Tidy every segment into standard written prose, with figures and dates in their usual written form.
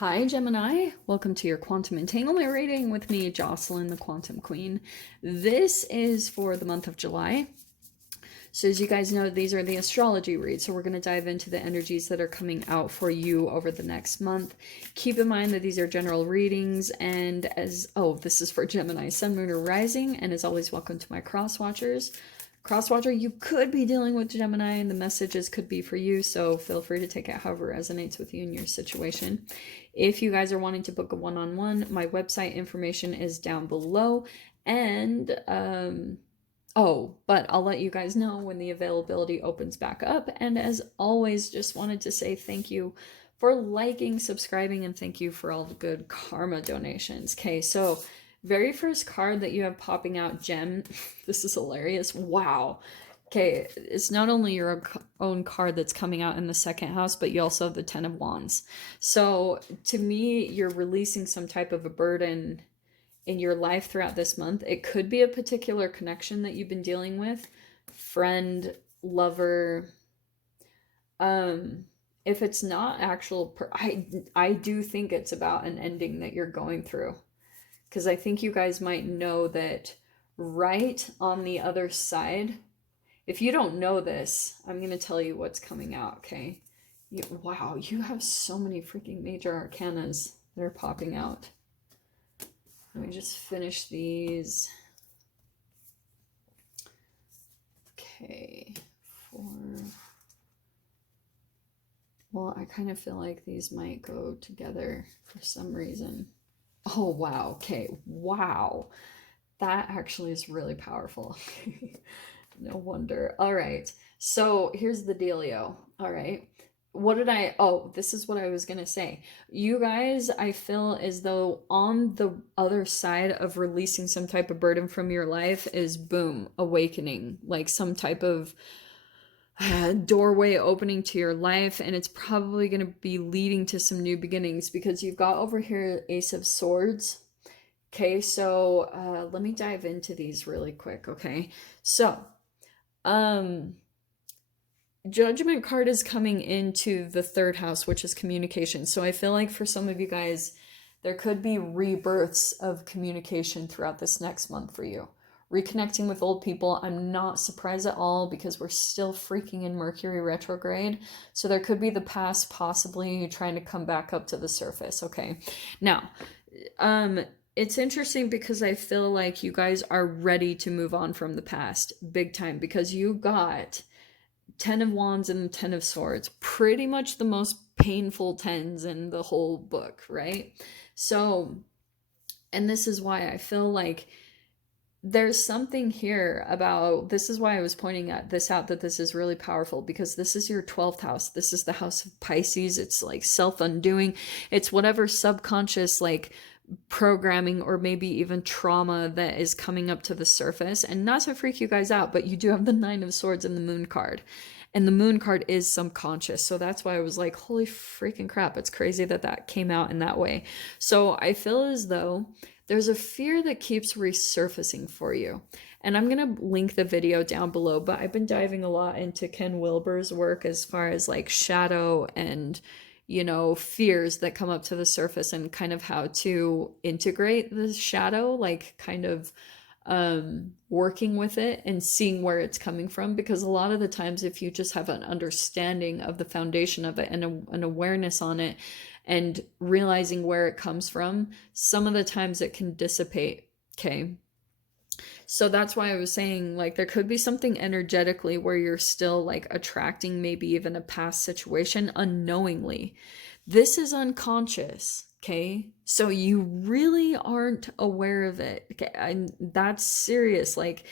Hi Gemini, welcome to your quantum entanglement reading with me, Jocelyn, the Quantum Queen. This is for the month of July. So as you guys know, these are the astrology reads. So we're going to dive into the energies that are coming out for you over the next month. Keep in mind that these are general readings, and this is for Gemini, Sun, Moon, or Rising, and as always, welcome to my cross watchers. Crosswatcher, you could be dealing with Gemini and the messages could be for you, so feel free to take it however resonates with you in your situation. If you guys are wanting to book a one-on-one, my website information is down below, and but I'll let you guys know when the availability opens back up. And as always, just wanted to say thank you for liking, subscribing, and thank you for all the good karma donations. Okay, so very first card that you have popping out, Gem. This is hilarious. Wow. Okay, it's not only your own card that's coming out in the second house, but you also have the Ten of Wands. So to me, you're releasing some type of a burden in your life throughout this month. It could be a particular connection that you've been dealing with, friend, lover. If it's not actual, I do think it's about an ending that you're going through. Because I think you guys might know that right on the other side, if you don't know this, I'm going to tell you what's coming out, okay? Wow, you have so many freaking major arcanas that are popping out. Let me just finish these. Okay, well, I kind of feel like these might go together for some reason. Oh, wow. Okay. Wow. That actually is really powerful. No wonder. All right. So here's the dealio. All right. This is what I was going to say. You guys, I feel as though on the other side of releasing some type of burden from your life is boom, awakening, like some type of doorway opening to your life, and it's probably going to be leading to some new beginnings because you've got over here Ace of Swords. Okay, so let me dive into these really quick. Okay, so Judgment card is coming into the third house, which is communication. So I feel like for some of you guys, there could be rebirths of communication throughout this next month for you. Reconnecting with old people, I'm not surprised at all because we're still freaking in Mercury retrograde. So there could be the past possibly trying to come back up to the surface, okay? Now, it's interesting because I feel like you guys are ready to move on from the past big time because you got Ten of Wands and Ten of Swords, pretty much the most painful tens in the whole book, right? So, and this is why I feel like there's something here about, this is why I was pointing at this out, that this is really powerful because this is your 12th house. This is the house of Pisces. It's like self-undoing. It's whatever subconscious like programming or maybe even trauma that is coming up to the surface. And not to freak you guys out, but you do have the Nine of Swords and the Moon card. And the Moon card is subconscious. So that's why I was like, holy freaking crap. It's crazy that that came out in that way. So I feel as though there's a fear that keeps resurfacing for you. And I'm going to link the video down below, but I've been diving a lot into Ken Wilber's work as far as like shadow and, you know, fears that come up to the surface and kind of how to integrate the shadow, like kind of working with it and seeing where it's coming from. Because a lot of the times, if you just have an understanding of the foundation of it and an awareness on it, and realizing where it comes from, some of the times it can dissipate, okay? So that's why I was saying, like, there could be something energetically where you're still, like, attracting maybe even a past situation unknowingly. This is unconscious, okay? So you really aren't aware of it, okay? And that's serious. Like,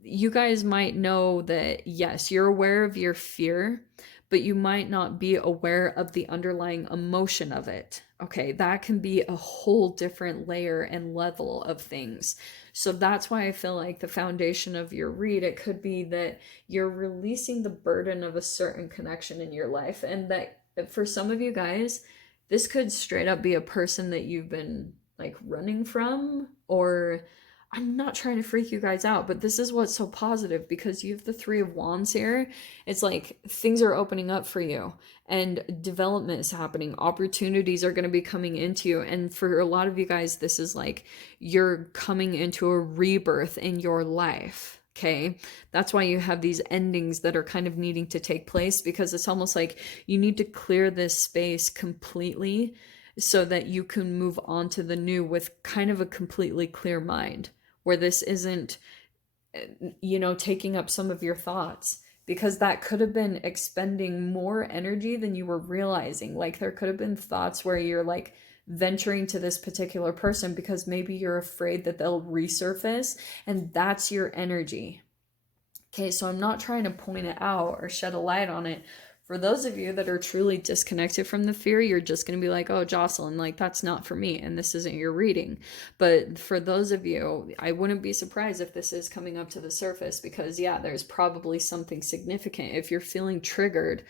you guys might know that, yes, you're aware of your fear, but you might not be aware of the underlying emotion of it. Okay, that can be a whole different layer and level of things. So that's why I feel like the foundation of your read, it could be that you're releasing the burden of a certain connection in your life. And that for some of you guys, this could straight up be a person that you've been like running from, or I'm not trying to freak you guys out, but this is what's so positive, because you have the Three of Wands here. It's like things are opening up for you and development is happening. Opportunities are going to be coming into you. And for a lot of you guys, this is like you're coming into a rebirth in your life. Okay. That's why you have these endings that are kind of needing to take place, because it's almost like you need to clear this space completely so that you can move on to the new with kind of a completely clear mind, where this isn't, taking up some of your thoughts, because that could have been expending more energy than you were realizing. Like there could have been thoughts where you're like venturing to this particular person because maybe you're afraid that they'll resurface, and that's your energy. Okay, so I'm not trying to point it out or shed a light on it. For those of you that are truly disconnected from the fear, you're just going to be like, oh, Jocelyn, like that's not for me, and this isn't your reading. But for those of you, I wouldn't be surprised if this is coming up to the surface, because yeah, there's probably something significant. If you're feeling triggered,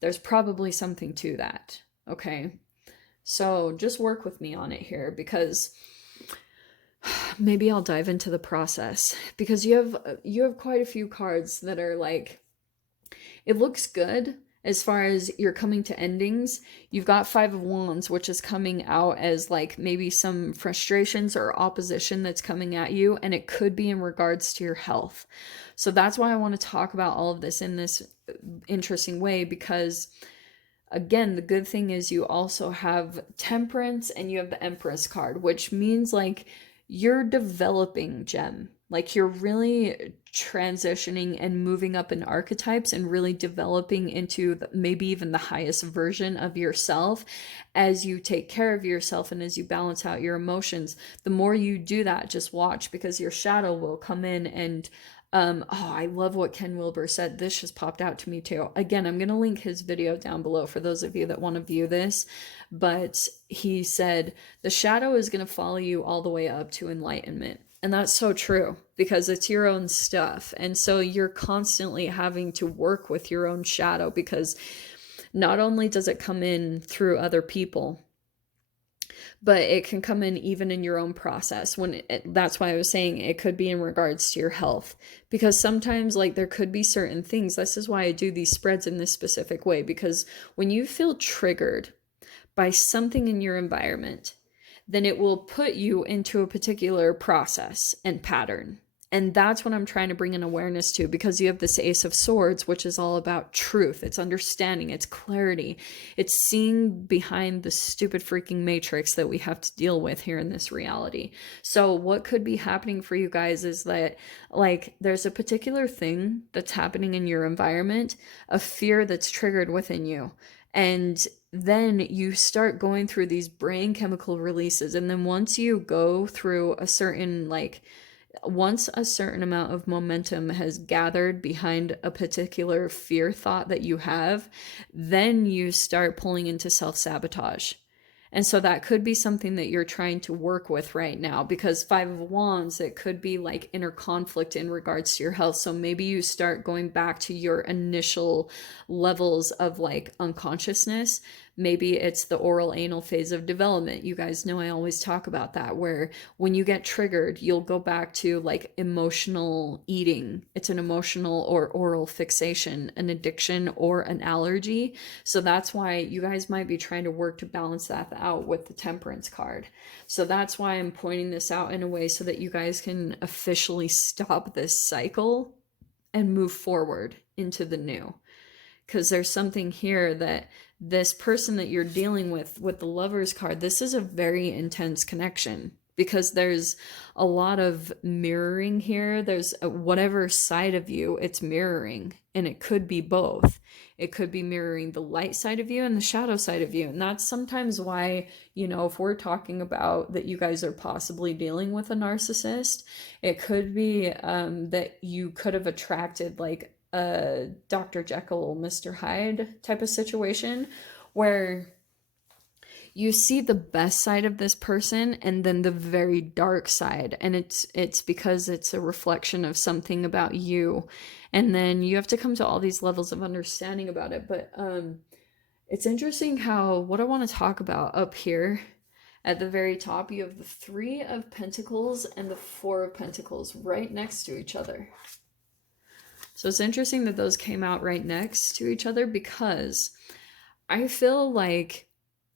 there's probably something to that. Okay, so just work with me on it here, because maybe I'll dive into the process, because you have quite a few cards that are like, it looks good as far as you're coming to endings. You've got Five of Wands, which is coming out as like maybe some frustrations or opposition that's coming at you, and it could be in regards to your health. So that's why I want to talk about all of this in this interesting way, because again, the good thing is you also have Temperance and you have the Empress card, which means like you're developing, Gem. Like you're really transitioning and moving up in archetypes and really developing into maybe even the highest version of yourself as you take care of yourself and as you balance out your emotions. The more you do that, just watch, because your shadow will come in and I love what Ken Wilber said. This just popped out to me too. Again, I'm going to link his video down below for those of you that want to view this. But he said, the shadow is going to follow you all the way up to enlightenment. And that's so true, because it's your own stuff. And so you're constantly having to work with your own shadow, because not only does it come in through other people, but it can come in even in your own process. That's why I was saying it could be in regards to your health, because sometimes like there could be certain things. This is why I do these spreads in this specific way, because when you feel triggered by something in your environment, then it will put you into a particular process and pattern. And that's what I'm trying to bring an awareness to, because you have this Ace of Swords, which is all about truth. It's understanding, it's clarity, it's seeing behind the stupid freaking matrix that we have to deal with here in this reality. So what could be happening for you guys is that like there's a particular thing that's happening in your environment, a fear that's triggered within you. And then you start going through these brain chemical releases. And then once you go through a certain once a certain amount of momentum has gathered behind a particular fear thought that you have, then you start pulling into self-sabotage. And so that could be something that you're trying to work with right now, because Five of Wands, it could be like inner conflict in regards to your health. So maybe you start going back to your initial levels of like unconsciousness. Maybe it's the oral anal phase of development. You guys know I always talk about that, where when you get triggered, you'll go back to like emotional eating. It's an emotional or oral fixation, an addiction, or an allergy. So that's why you guys might be trying to work to balance that out with the Temperance card. So that's why I'm pointing this out in a way so that you guys can officially stop this cycle and move forward into the new. Because there's something here that this person that you're dealing with the Lover's card, this is a very intense connection, because there's a lot of mirroring here. There's whatever side of you it's mirroring, and it could be both. It could be mirroring the light side of you and the shadow side of you. And that's sometimes why, if we're talking about that you guys are possibly dealing with a narcissist, it could be that you could have attracted like a Dr. Jekyll, Mr. Hyde type of situation, where you see the best side of this person and then the very dark side, and it's because it's a reflection of something about you, and then you have to come to all these levels of understanding about it. But it's interesting how what I want to talk about up here At the very top, you have the Three of Pentacles and the Four of Pentacles right next to each other. So it's interesting that those came out right next to each other, because I feel like,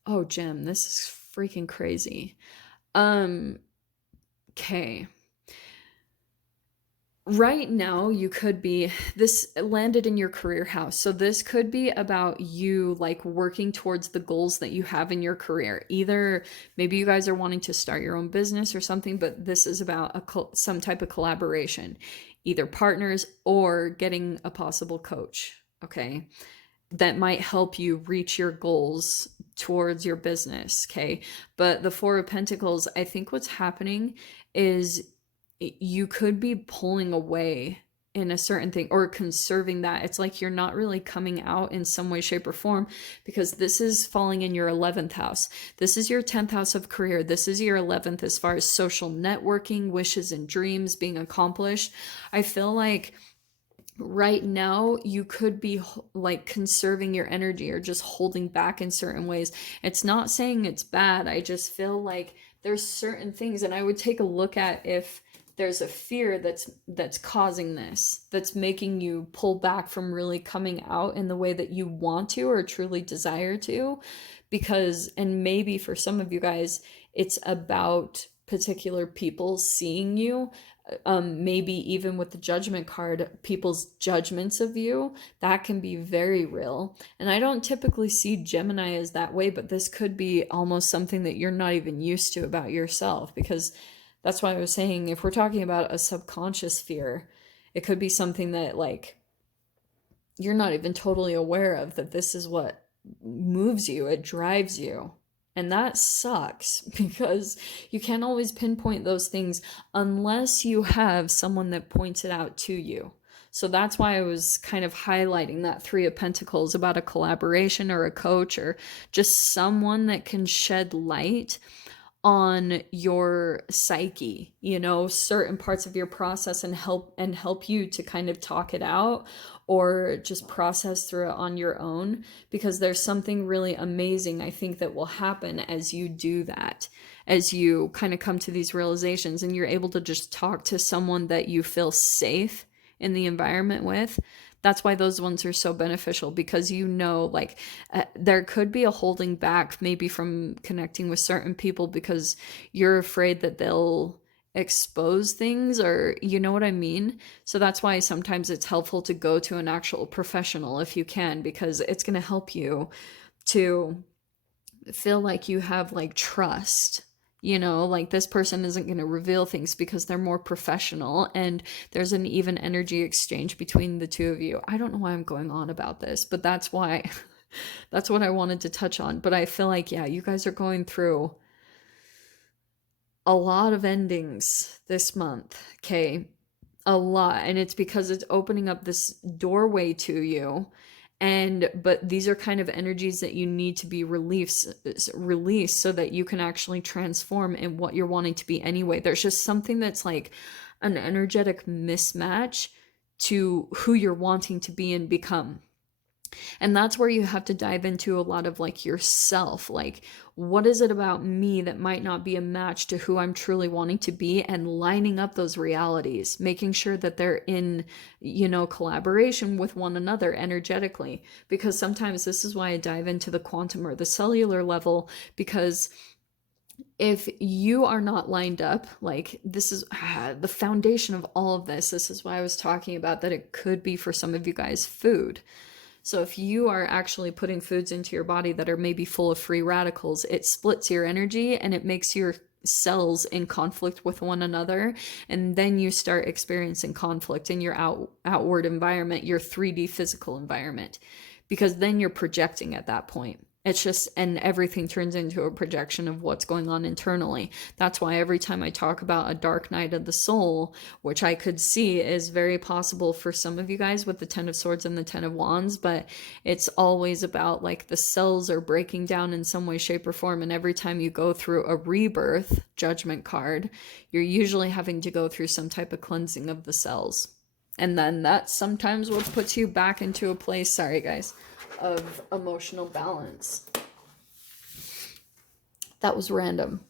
oh, Gem, this is freaking crazy. Okay. Right now, you could be, this landed in your career house. So this could be about you like working towards the goals that you have in your career. Either maybe you guys are wanting to start your own business or something, but this is about some type of collaboration, either partners or getting a possible coach. Okay. That might help you reach your goals towards your business. Okay. But the Four of Pentacles, I think what's happening is you could be pulling away in a certain thing or conserving that. It's like you're not really coming out in some way, shape, or form, because this is falling in your 11th house. This is your 10th house of career. This is your 11th as far as social networking, wishes and dreams being accomplished. I feel like right now you could be like conserving your energy or just holding back in certain ways. It's not saying it's bad. I just feel like there's certain things, and I would take a look at if there's a fear that's causing this, that's making you pull back from really coming out in the way that you want to or truly desire to. Because, and maybe for some of you guys, it's about particular people seeing you, maybe even with the Judgment card, people's judgments of you, that can be very real. And I don't typically see Gemini as that way, but this could be almost something that you're not even used to about yourself, because that's why I was saying, if we're talking about a subconscious fear, it could be something that like you're not even totally aware of, that this is what moves you, it drives you. And that sucks, because you can't always pinpoint those things unless you have someone that points it out to you. So that's why I was kind of highlighting that Three of Pentacles about a collaboration or a coach or just someone that can shed light on your psyche, you know, certain parts of your process, and help you to kind of talk it out or just process through it on your own, because there's something really amazing I think that will happen as you do that, as you kind of come to these realizations and you're able to just talk to someone that you feel safe in the environment with. That's why those ones are so beneficial, because you know, like there could be a holding back maybe from connecting with certain people because you're afraid that they'll expose things, or you know what I mean? So that's why sometimes it's helpful to go to an actual professional if you can, because it's going to help you to feel like you have like trust. You know, like this person isn't going to reveal things because they're more professional and there's an even energy exchange between the two of you. I don't know why I'm going on about this, but that's why, that's what I wanted to touch on. But I feel like, yeah, you guys are going through a lot of endings this month, okay? A lot. And it's because it's opening up this doorway to you. But these are kind of energies that you need to be released so that you can actually transform in what you're wanting to be anyway. There's just something that's like an energetic mismatch to who you're wanting to be and become. And that's where you have to dive into a lot of like yourself. Like, what is it about me that might not be a match to who I'm truly wanting to be, and lining up those realities, making sure that they're in, you know, collaboration with one another energetically. Because sometimes this is why I dive into the quantum or the cellular level, because if you are not lined up, like this is the foundation of all of this. This is why I was talking about that it could be for some of you guys food. So if you are actually putting foods into your body that are maybe full of free radicals, it splits your energy and it makes your cells in conflict with one another. And then you start experiencing conflict in your outward environment, your 3D physical environment, because then you're projecting at that point. It's just, and everything turns into a projection of what's going on internally. That's why every time I talk about a dark night of the soul, which I could see is very possible for some of you guys with the 10 of Swords and the 10 of Wands, but it's always about like the cells are breaking down in some way, shape, or form. And every time you go through a rebirth Judgment card, you're usually having to go through some type of cleansing of the cells. And then that's sometimes what puts you back into a place, sorry guys, of emotional balance. That was random.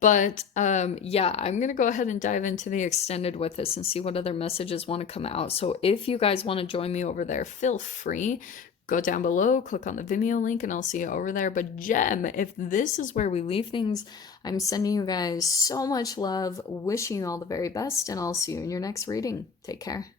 But yeah, I'm gonna go ahead and dive into the extended with this and see what other messages want to come out. So if you guys want to join me over there, feel free. Go down below, click on the Vimeo link, and I'll see you over there. But Gem, if this is where we leave things, I'm sending you guys so much love, wishing you all the very best, and I'll see you in your next reading. Take care.